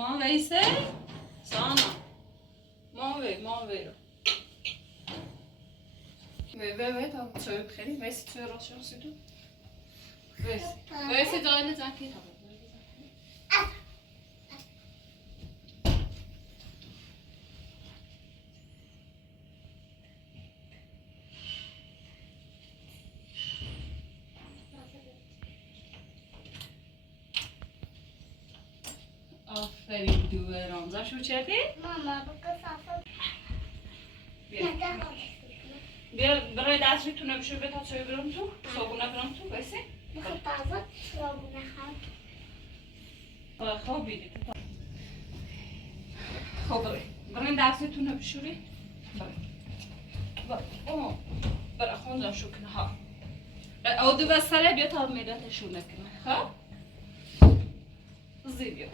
ما ویسه سانا ما ویرو وی تا چوب خیلی ویسه توی راست شو تو ویسه دایل زنکی آفرین دوه رامزا شو چردی؟ ماما بگو صافه بیا برای دستتون بشو به تا چای برام تو صابونه برام تو ویسه بخواه تازه صابونه خواهد خواب بیدی خب برای دستتون بشوری برای خوندم شو کنه ها او دو بستره بیا تا میدتشون نکنه خب زی بیا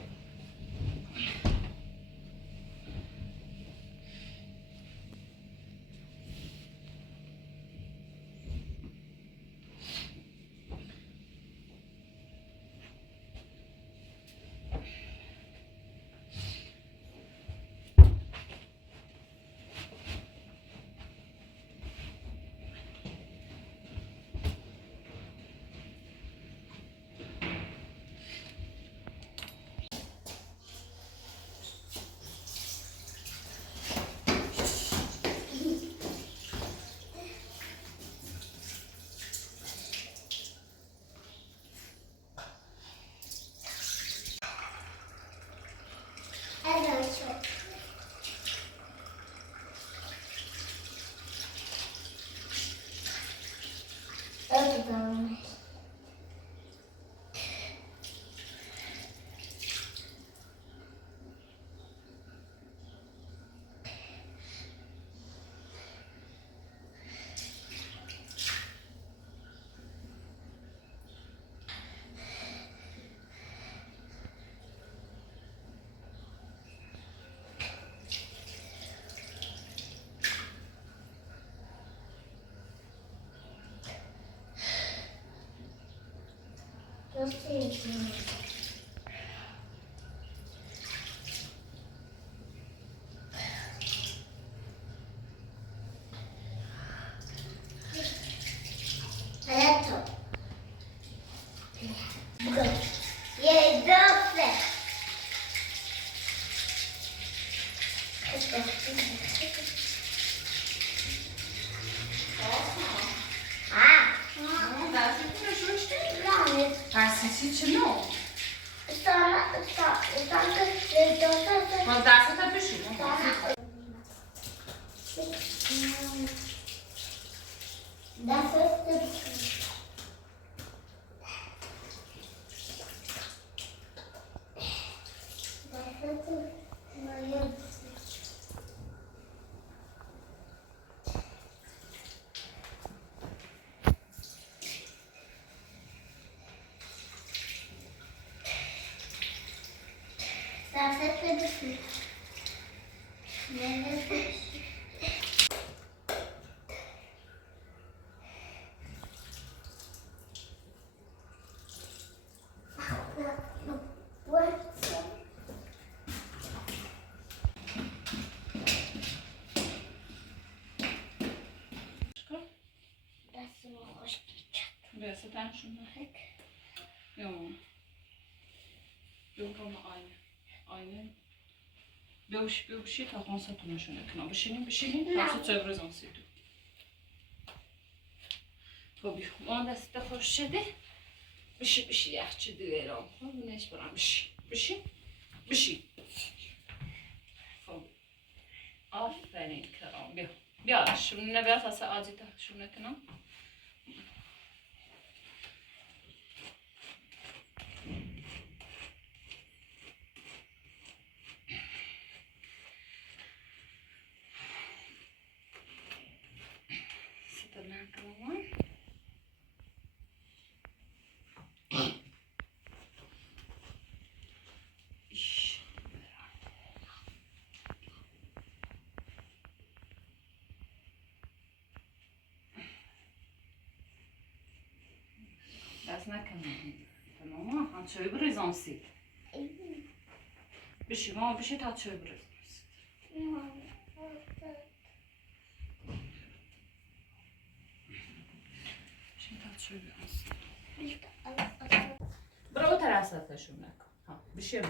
Besetten schon mal Heck. Ja. Dunkel einen. بیوشی تا خانساتون نشونه کنم بشینیم تا چه برزان سیدو خب ما دست خوش شده بشی یخچه دیرم خب نیش برام بشی خب آفرین کرام بیا شونه بیا تا ساعتی تا شونه کنم بس نکنم تمام هم چوی بریزم سید بشی ماما بشی تا چه برد بشی تا چه برد برو ترساتشون نکن ها بشی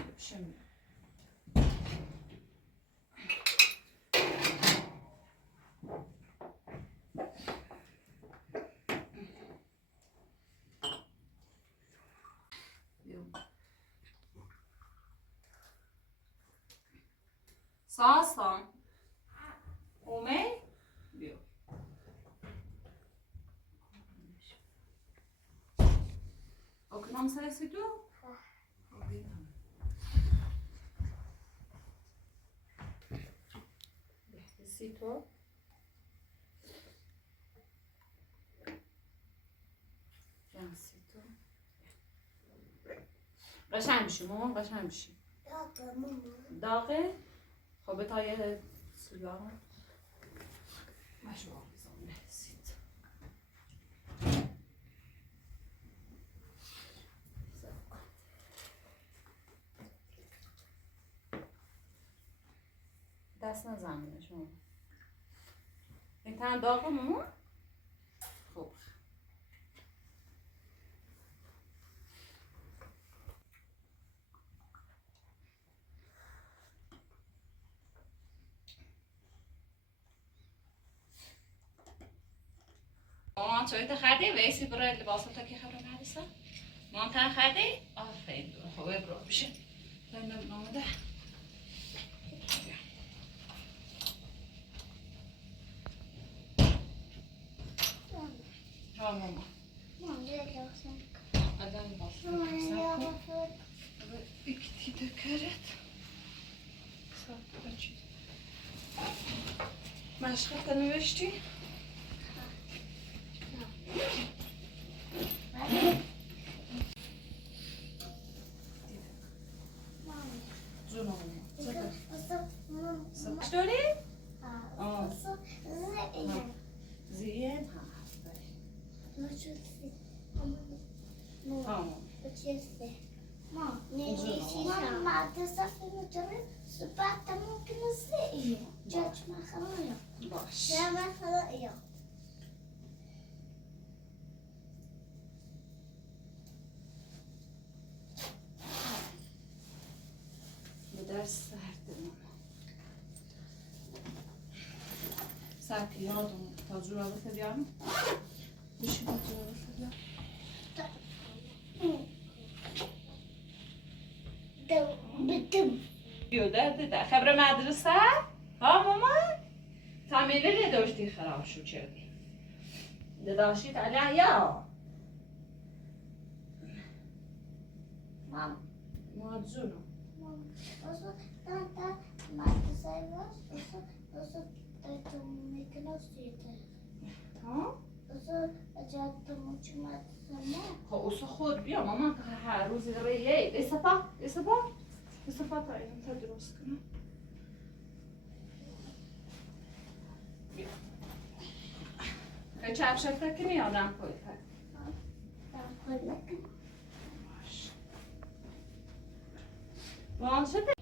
ساسان اومه بیا okunam sayısı tu? Sito. Sito. قشنگ میشی مامان قشنگ میشی داغه خب تا یه سیگار مشروع بزنم سیت دست نزنی شما این تن داغه مامان خوب مامان توی تخدی ویسی برای لباساتا که خبر نرسه مامان تخدی آفرین خوبه برو بشه دارم نامده ها ماما الان باسم iki dökeret مشقت نوشتی؟ سبش داری؟ زین باش درس سرده سرکی یادم تجربه بیارم بشی تجربه بیارم بیو ده خبر مدرسه ها مامان تمیله نداشتی خراب شو چردی نداشتید علیا مام جونو خب اوسا خود بیا مامان هر روز ریه ایسا تا اینم تا درست کنم بیا چپ شکل کنی آدم پای باش مامان شده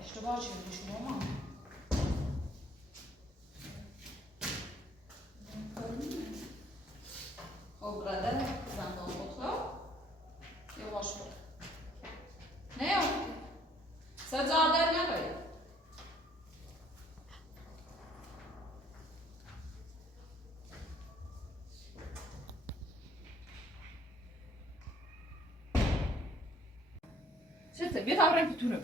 اشتباه شدیش مامان خب برادر زندان بطلا یواش بود نه سزاده نباید چطور؟ بیا تا رنگتون رو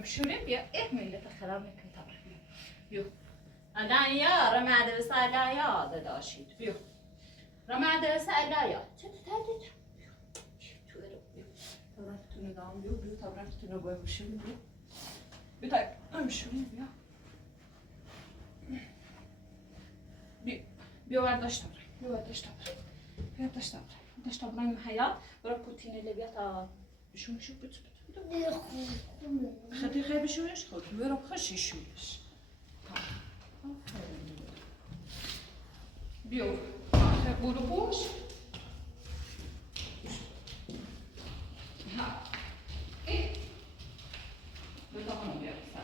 بشوریم بیا ملت خراب نکن تا رنگ بیا الان یا را مدرسه علیا داشتید بیا را مدرسه علیا چطور تردید تو رو بیا تا رنگتون رو دام بیا تا رنگتون رو باید بشوریم بیا تا بشوریم بیا برداشتم داشتم رنگ حیات برای پوتین لبیا تا بشونشو خیلی بشونش خود برو خشی شونش بیو آخه برو بوش ها ای دو تا خانم بیار سر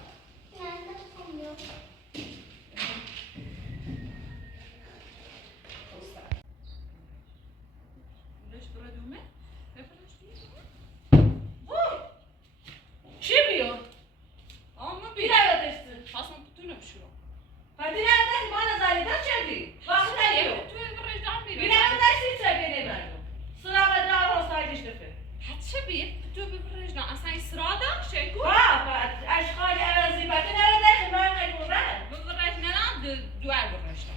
چی بیو؟ آما بیو خواستم بتونم شروع Pati nerede? Bana zanneder çeldi. Vakit arıyor. Bir nerede siz çeldi ben? Sıra ve daha olsaydı işte. حتی بیر تو ببرش نه اصلا اسرادا شکو Ha, aşkal evzi. Pati nerede? Ben kaybolmam. ببرش نه نه دوار ببرش نه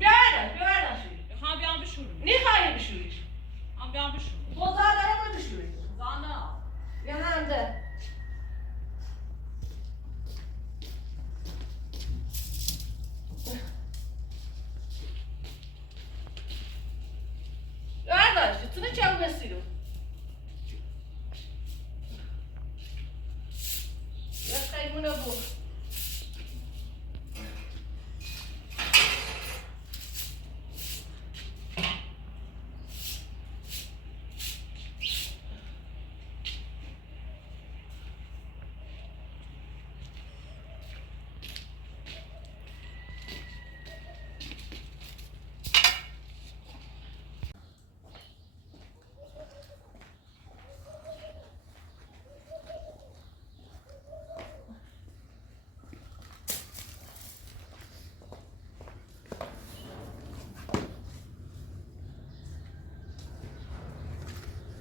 Bir yerden şu. ها بیام بشور Ne hayır bir şu iş? ها بیام بشور Bozağlara mı düşüyor? زانا Yanında. Arkadaş, yutunu çalmasıydı. Ya kaymına bu.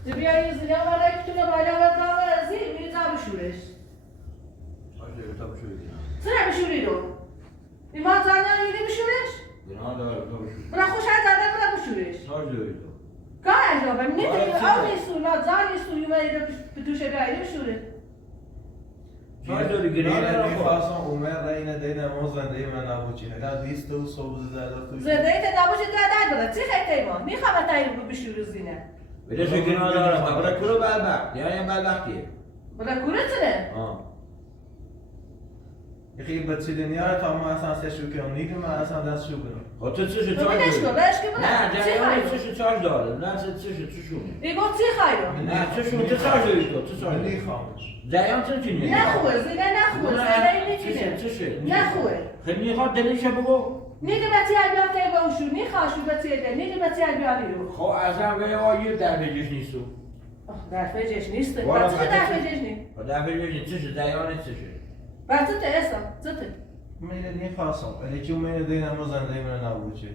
بیاری زیرا برای کتونه بالا و دام زیر میتا بشورش. Hayır, tabii şöyle. سر بشوری رو. ایمان زنان میری بشورش؟ Bina da tabii şöyle. برا خوش از زنان برا بشورش. Sadece öyle. کار انجام بدم. نمیدونی آره، آن نیستو نه زن نیستو یه بتوشه بیاری بشوره. Sadece öyle gene Bana de bir fason Ömer Reyne de namaz zende من نبودی. هلا دیست و صبح زده تو. زنده ایت نباشه تو عدد بده. چه خیلی ایمان؟ میخوام تایی رو بشور زینه. Böyle şey gene de bırak kuru belbak. Yani belbak diye. برا کوره تره. Ha. یکی بچه دنیا تا ما اصلا سشو کنم نیکه من اصلا دست شو کنم. O tütsüsü تو çay بدش کن. diyor. برش که بده. Ne? چه Yani خیلی؟ tütsüsü çay diyor. Ne tütsüsü tütsü. ایگو چه خیلی؟ Ne tütsüsü tütsü diyor. Tütsü من diyor. نیخوامش. Zayan tütsü ne? نه خوبه زینه نه خوبه زینه این میتونه. Tütsü. نه خوبه. Khni khat delişe bu. نیگه بچه البیان تایی با اوشو نیخواشو بچه ده نیگه بچه البیانی رو Kho azam ve ayı derveciş nisu. در فجرش نیست والا بچه در بچه. فجرش نیست O derveciş tütsü zayan tütsü. بچه ته اصلا زته من نیخواستم. ولی که من دی نماز زنده من نبودی.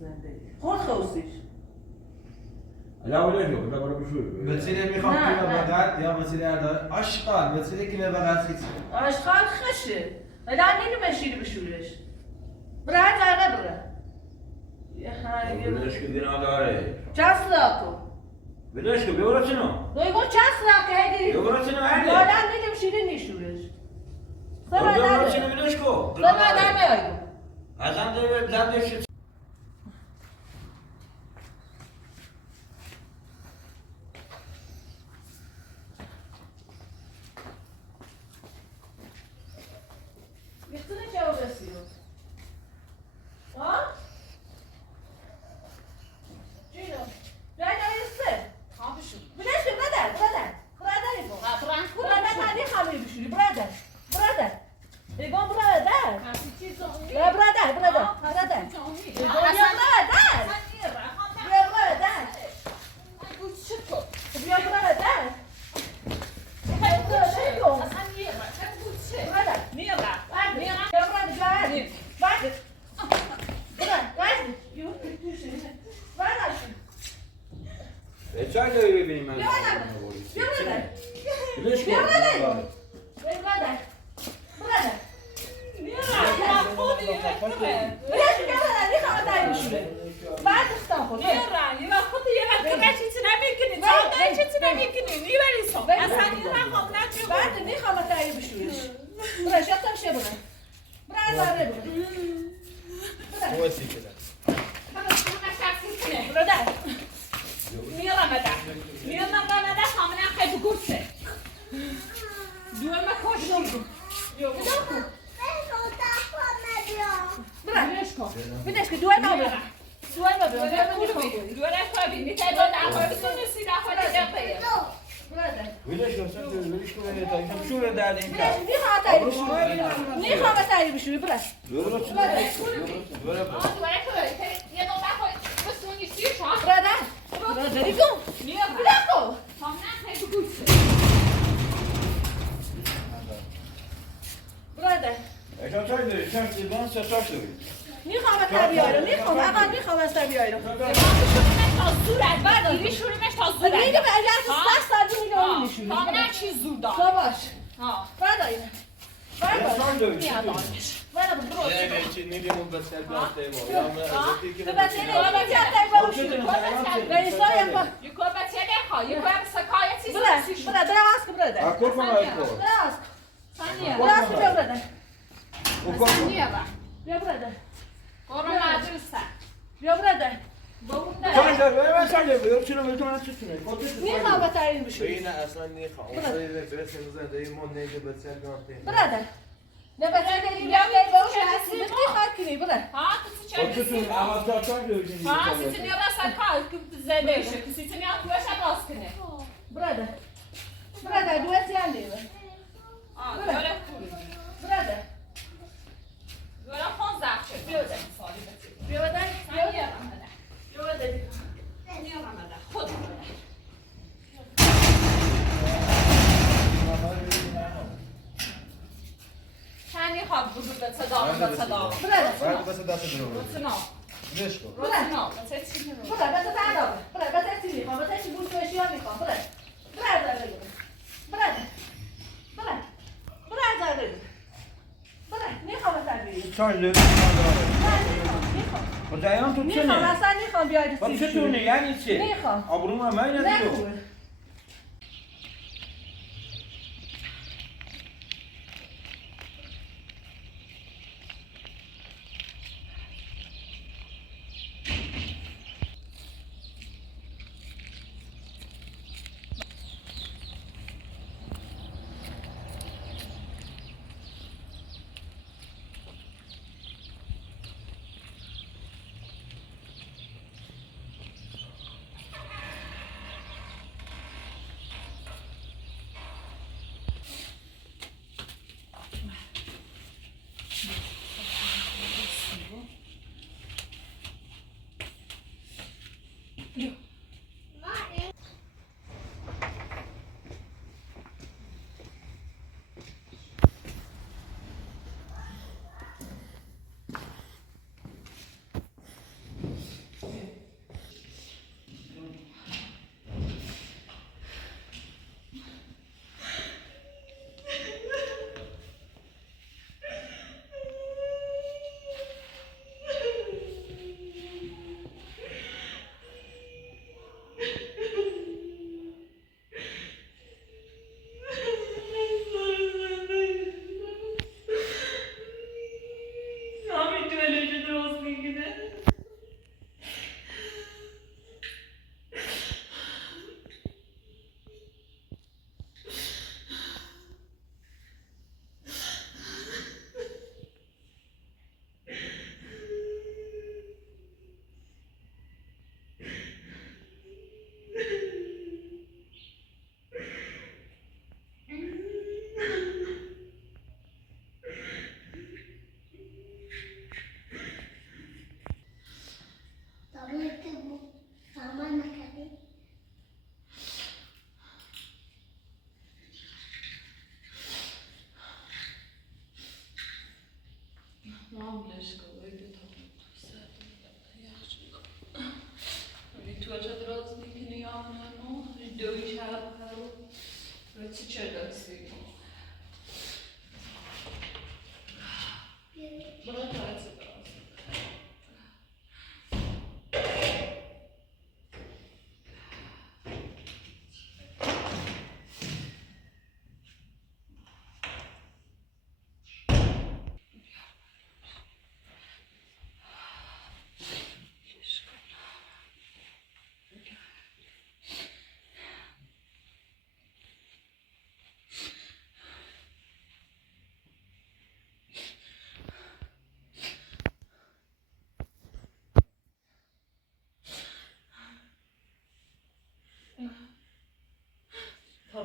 زندگی خود خوستیش La öyle yok. La böyle bir şey. بچه میخوام نه، که نه. بغل یا بچه در آشغال بچه که نه بغل سیت. آشغال خشه الان نیگه مشیری بشورش برای جاگه بره یه Bileş ki gene dare. چند سلاکو Bileş ki bir orasını. دویگو چند سلاکه هیدی Bir orasını verdi. بالا نیگه مشیری نیشورش Bir سبا orasını داره bileş ko. سبا داره آیگو Azam da zaten şu. میتونه چه او بسیرو ها؟ چیلو جای دایسته ها بشور بلش که برادر ایگو ها بران برادر من نخواهی بشوری برادر ایگو برادر کسی چیز اونی یا برادر ایگو یا برادر بیا برادر بیا برادر Çay da öyle benim ben. Bileş Bileş ko. Ben o tarafa ne diyor? Bileş ko بدش که دوای ما برم دوای ما برم دوره خوبی دوره خوبی میتونی با دعوایی سنسی نخوری دقیقه ولش کن اصلا ولش کن تا اینجا شو رو در این بدش میخوام تایی بشوری میخوام تایی بشوری برس دوره خوبی یه دو بخوای بسونی سی شما برادری کن نیا برکو هم نه خیلی گوشه برادر اشان چای داری چای دیدن سه تاش داری میخوام تا بیارم میخوام آقا میخوام از تا بیارم تا زورت برداری شوریمش تا زورت میگه به اگر تو 100 سال میگه اون میشوری تا نه چی زور دار باش ها برادر اینه برادر چای داری میاد آنش برادر برو نه چی میگم بس سلباته ما یا به بچه نه بچه تایی باشی رئیسای با یکو بچه نخوا یکو هم سکایتی برادر سنسی شد برادر واس کو برادر اکو کن اکو واس ثانیه واس کو برادر ثانیه با بیا برادر برو مدرسه بیا برادر چای داری من چای داری چرا میتونم چطوره میخوام با تایی بشوری بین اصلا نمیخوام اون درس زنده ما نگه به سلباته برادر نه بچه دیگه بیا باش هستی میخواد کنی برادر ها تو چه چطور اما تا چای داری ها سیتنی راست کار که زده بشه سیتنی توش باز کنه برادر دوستی هم دیگه دوره خوبی برادر دوره 15 شد بیا سالی بچه بیا برادر ثانیه رمضان بیا برادر ثانیه رمضان خود ثانیه خواب بود به صدا برادر بعد بس دست درو روتنا ليش كو روتنا بس چی برادر بس تعال برادر بس چی میخوام بس چی بود توشی ها میخوام برادر میخوام تربیت چای داری میخوام خدایان تو چه میخوام نه اصلا میخوام بیاید با چطور یعنی چی میخوام. آبرو من ندیدم نخوبه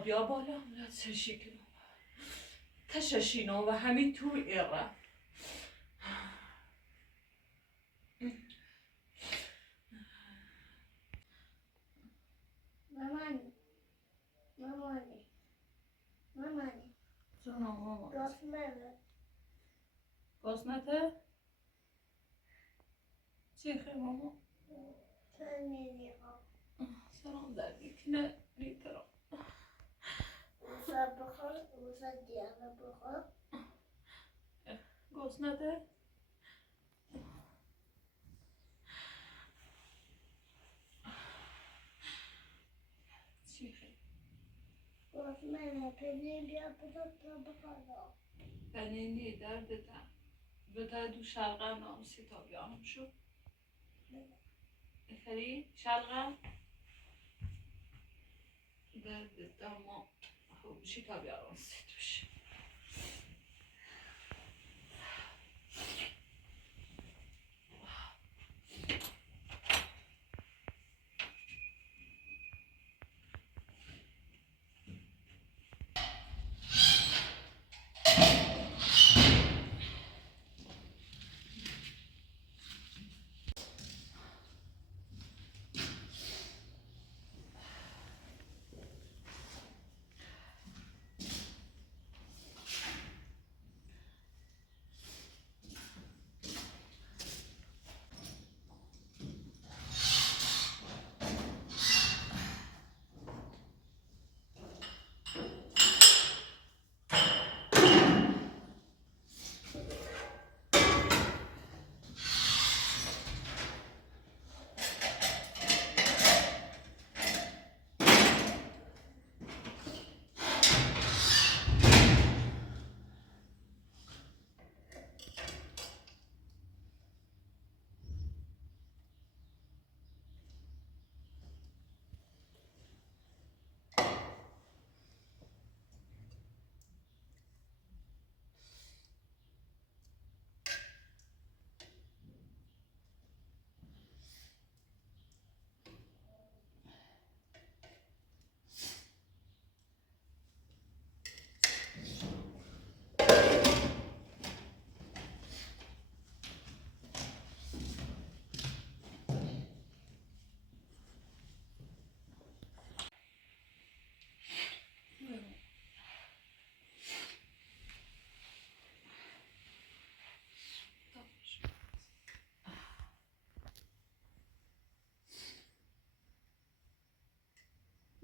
بیا بالا مرد سرشی کنم تششینا و همین تو ایره مامانی مامانی مامانی جانم ماما گفت منه قسمته؟ چی خیلی ماما؟ تو میدیقم سلام دردی کنه ریترم اوزا بخور اوزا دیگه بخور قسمته؟ چی خیلی؟ گفت منه پدی بیا بذار تو بخور بنینی دردتم به دردو شلغم نام سیتا بیانم شو افری شلغم دردتم ما خوب شیتا بیانم سیتوش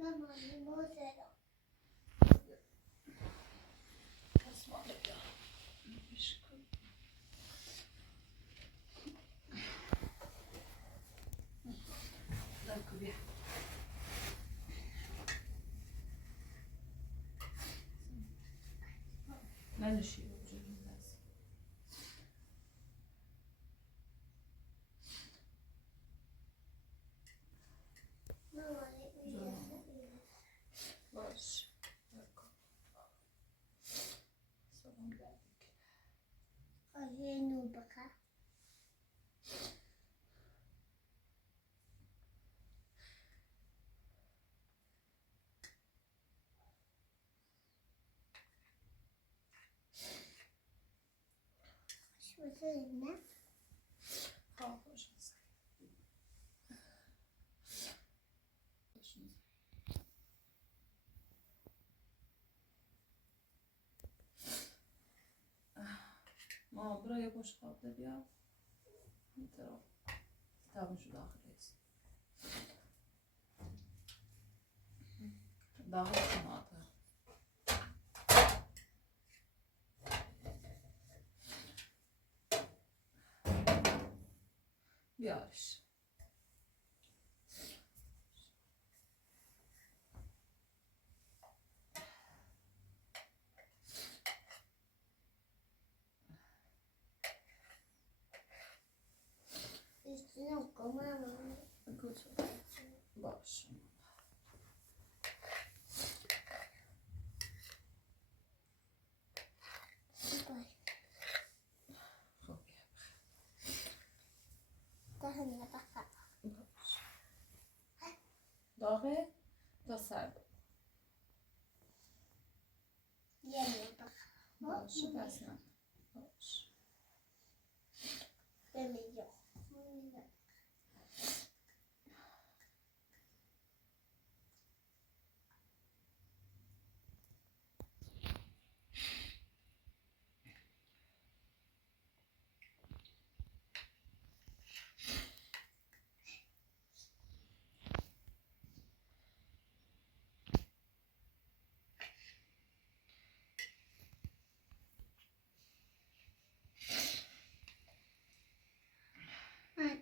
مامانی موزه اسمانه بیا بشکن دکو بیا ننشی بجرم دست مامانی باش دکو سلام دردی آیه نو بخور شو نه خواه خوش هست ما برای باش خواب ده بیا ترا تابشو داخل است داخل سماعته بیارش üstüne koyamam. Götür. Baş. Süper. Çok Daha ne bakar? iyi. Baş. Dağı da sert. باشه دست نزن. باشه. بمیرم.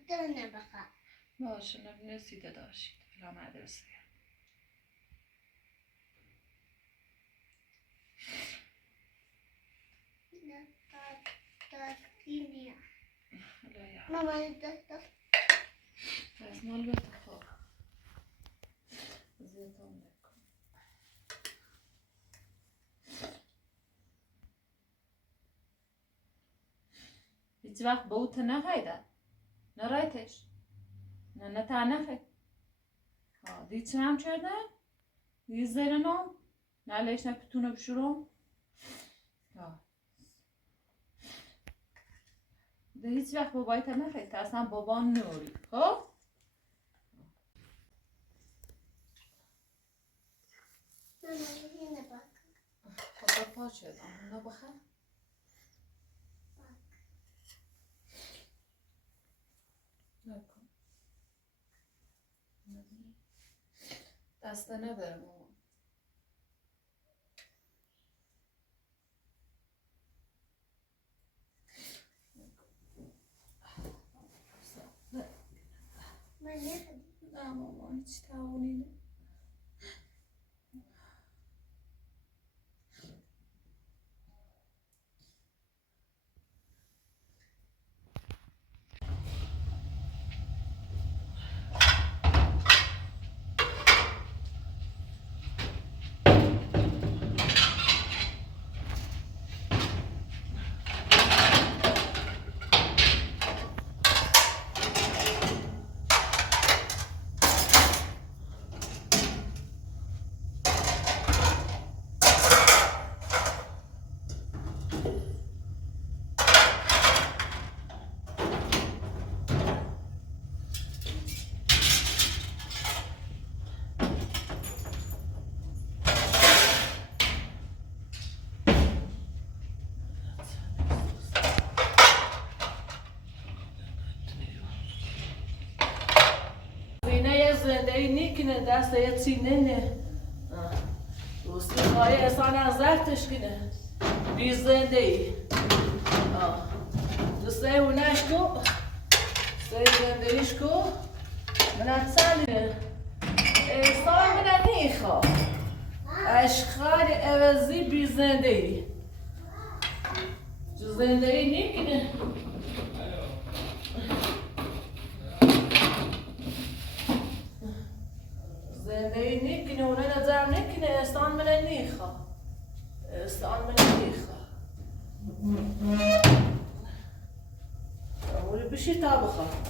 دونه بخواه. باشه نسیده داشتید فلا مدرسه. دستی میام. حالا یا مامان دست از مال به تو خواب زیتون بکن. هیچ وقت بوت نخیده نرایتش نه تا نخید دید چه هم کردن؟ دید زیرنم نه لیش نپتونه بشورم ده هیچ وقت بابایت نخید تا اصلا بابا نوری خب؟ اینه بخواه. خب پا شدم اونو بخیر نکن دسته نبره مامان من نخدیم. نه مامان هیچ تعاونی نه زندگی کنه دست یه چی نه دوستی خواهی احسان از زرتش کنه بی زندگی دوسته اونش کو سه زندگیش کو من سالیه احسان من نیخوا اشخار عوضی بی زندگی جو زندگی نیکنه زندگی نیکنه اونه نظر نیکنه استان من نیخوا استان من نیخوا اولی بشی تا بخواد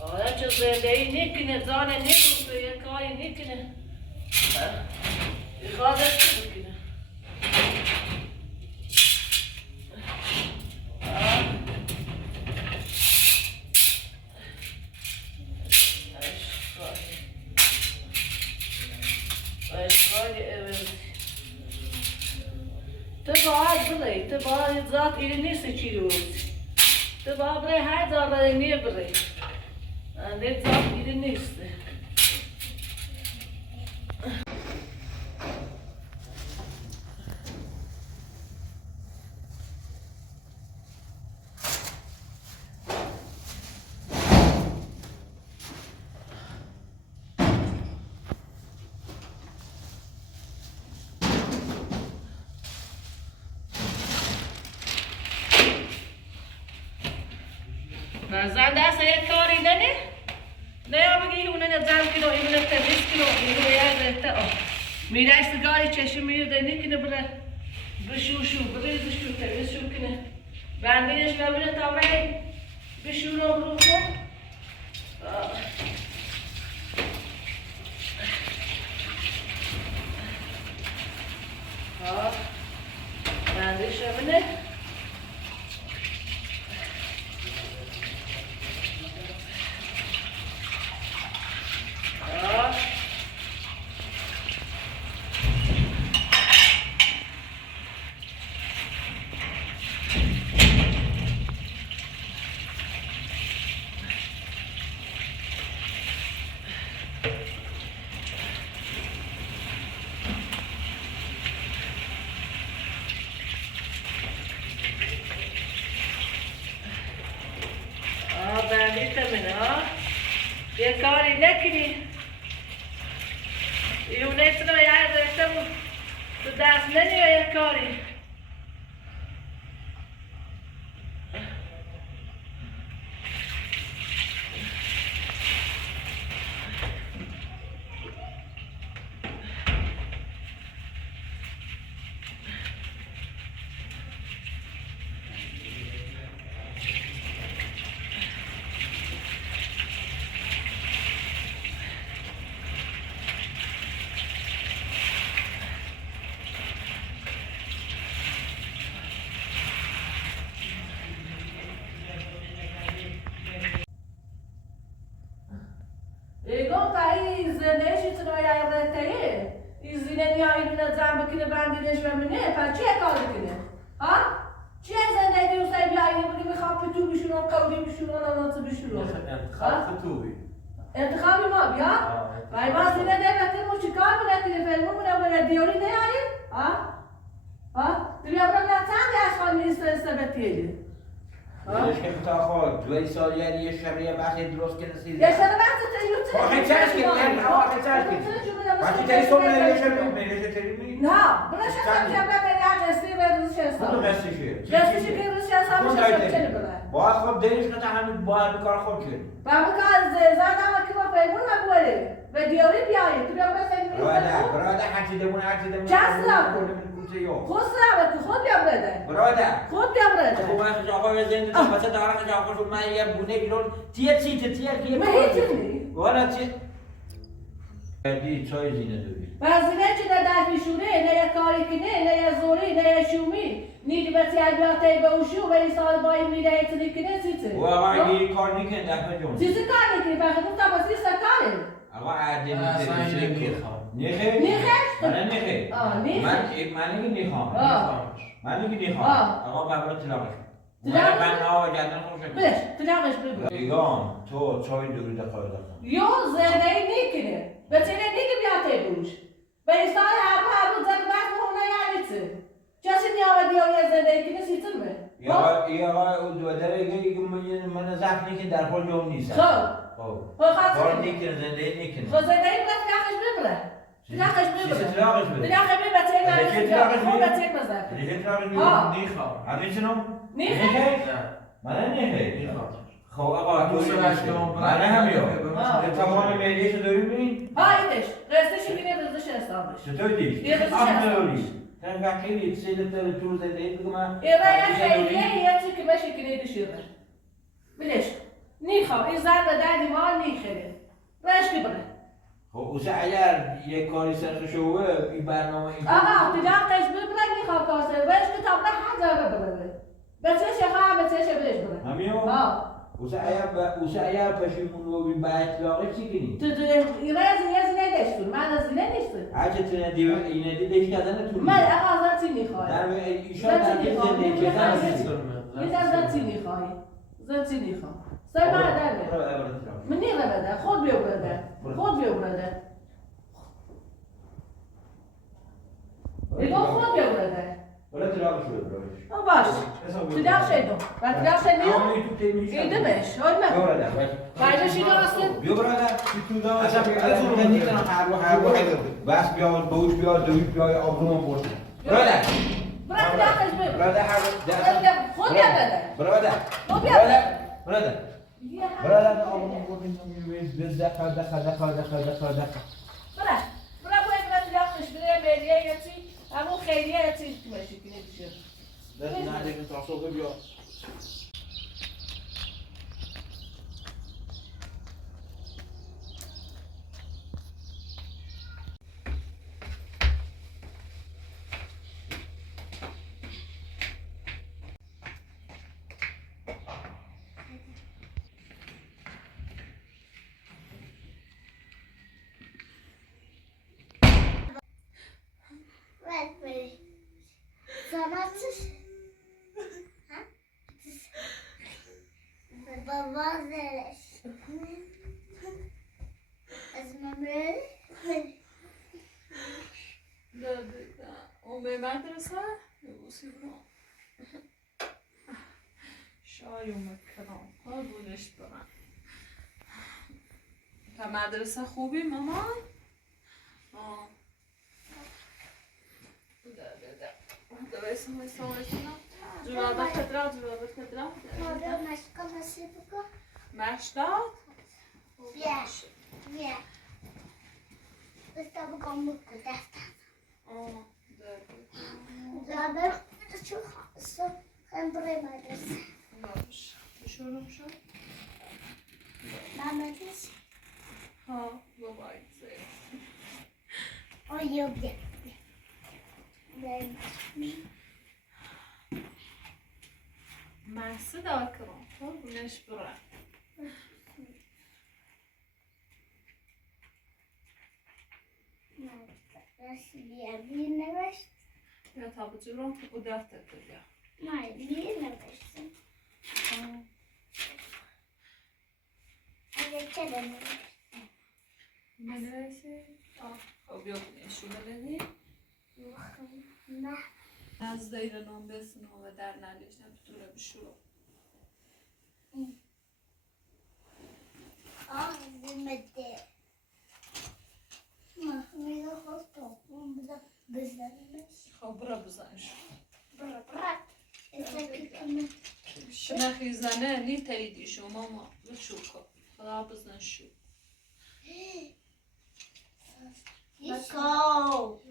آره چه زندگی نیکنه زانه نیکنه یه کاری نیکنه خواهد چی بکنه تو باید بلی تو باید ذات ایلی نیستی چی رو تو باید بلی هر ذات نیه بلی انده ذات ایلی نیستی زن دست یک کاری ننه نه بگی اونه نزن کنو اینو تمیز کنو اینو باید میره سیگاری چشم میره نکنه بره بشو بریز شو تمیز شو کنه بندینش ببینه تا بری بشو رو برو کن بندش ببینه یه کاری نکنی یه نیستم یه داشتم تو دست نمیه یه کاری ایگون تا این زندهشی تو نوی ایرتهیه این زینه نیایی دونه زن بکنه بندینش بمونه پس چیه کار بکنه؟ ها؟ چیه زنده دیوزه بیایی بگی میخوام پتو بشونم قولی بشونم نانات بشونم انتخاب فتوی انتخابی ما بیا؟ وای ما زینه دیوته مو چی کار بکنه فیلمو بونه دیوری نیایی؟ ها؟ ها؟ تو بیا برم نتند اشغال میریسته استبتیه ليش كيف تاخذ دوي سال يعني يشري بعد دروس كنا سيد يا سلام انت تيوت واحد تشاركي يعني واحد تشاركي بعد تاني صوم ليش ليش تريمي لا بلاش اسمع شباب اللي يصير روسيا كله صار بس شيء بس شي روسيا صار مش هسه بلا باخذ ديش نتعامل بكار خود كده بابا زاد ما كنا فاهمون ما بقوله فيديوري بياي تبي بس برادا حكي دمون جاسلا. كل من كل يوم خذ سلامك خذ يا برادة برادا خذ يا برادة هو ما خجاوا زين بس تعرف خجاوا ما يبوني لون تير كي ما هي تني ولا تي دي چای زینه دوی وزنه چه در پیشونه نه کاری کنه نه زوری نه شومی نیدی بسی البته به وشو ولی سال بای میره اتنی کنه سیته و آقای کار نیکن دفعه جون سیته کار نکنی فقط تو تماسی سکاره آقا عادی اصلا نیست نمیخوام نیخش؟ من نخه نیخش من میگم نیخوام من میگم نیخوام آقا قبل طلاقش من آقا جدن خوشم بلش طلاقش بگو ایگان تو چای دوری دقایق یو زنده نیکنه بچه نیگه بیاته بوش به ایستای هر روز زن بس مهمه یعنی چه کسی نیامد یا زنده کنه سیتر به یا اون دو داره من ضعف نیکن در حال جون نیست خب کار نیکن زنده نیکن خب زنده این بس طلاقش ببره طلاقش ببره طلاقش بده طلاقش ببره بچه طلاقش خب بده بچه مزد دیگه طلاقش نیخوام همین چنو نیخه؟ من نخه نیخوام خب آقا تو من همیو تمام میلیش داری ببین هایدش رستش اینه رزش حسابش چطور دیش یه رزش حسابش ten وقتی سید تو زنده بگم یه خیلیه یه چی که بشه که نیدشیره بلش نیخوام این زن به دردی ما نیخیره رش ببره خب اوسه اگر یک کاری سرخشوه این برنامه این آقا طلاقش ببره نیخوام کار سر رش که تا بره ببره بچهش خواه بچهش بهش بره همیو اوسه اگر پشیمون رو بین باید لاغه چی کنی؟ تو ایره از اینه دشتون من از اینه نیستم هرچه تونه اینه دیدهش کردن تو من آقا ازت چی میخوای؟ در ایشان در این زنده کردن این ازت چی میخوای؟ ازت چی میخوای؟ سای برادر من نیره بده خود بیو برده خود بیو برده بگو خود بیو برده ولا تلاقي شوي بروش باش تلاقي شيء دو ما تلاقي شيء دو ايه دمش هاي ما بعد شيء دو اصلا بيو برادا تو دا اصلا بيو دا نيتنا حارو بس بيو بوش بيو دوي بيو ابروم بوش برادا برادا تلاقي شوي برادا حارو خد يا برادا برادا خد يا برادا برادا برادا ابروم بوش بس دخل برا برا بو اگه تلاقي شوي برا مليه يتي همون خیلیه چیز تو بشی که نمیشه ده نهدیم تا صبح بیا. Raspberry. Zanatsız. Ha? Baba neresi? Azmamı. اون به مدرسه بوسی برو شای اومد کنم قربونش برم تا مدرسه خوبی مامان؟ آه ده وایسا جوابت پدرم Baba başka nasıl bu? مشتاد؟ Ya. Ya. Biz bu komuk da. آه Zaten çok sık hem buraya madresi. باش بشورم شد؟ Mehmet'in ها بابایی زیر o yok ya. Ben محسه دار کنم قربونش برم nasıl bir neveş? یا تا بجورم که او دفتر بگم Hayır, bir neveşsin. Hadi çelim. مدرسه؟ آه خب بیا نشون بدی Ne? از دایر نام بسنم و در نلیشتم بطوره بشورم Ah, bilmedi. Mahmut'a hoş toplum bize bizlerimiz. خب برا بزنش Bırak. Etekimi. شنخی زنه نی تاییدی شما ما بشور کن خدا بزن شو Disko.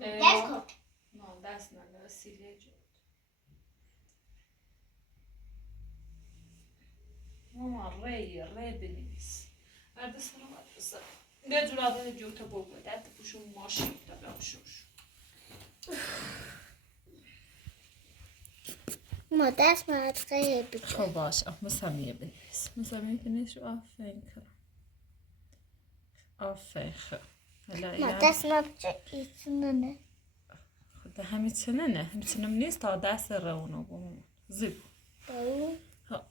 Eyvah. Disko. نه دست نده وسیله جد ماما ری بنویس برده سرم برده سرم ده جورابه جو تا بگو ده پوشون ماشین تا بشوش ما دست مات خیلی خب باشه مسامیه بنویس مسامیه بنویس رو آفرین کنم آفرین خب ما دست مات ایتونه نه خدا همیتونه نه همیتونه نیست تا دست رو اونو بمون زیب باو ها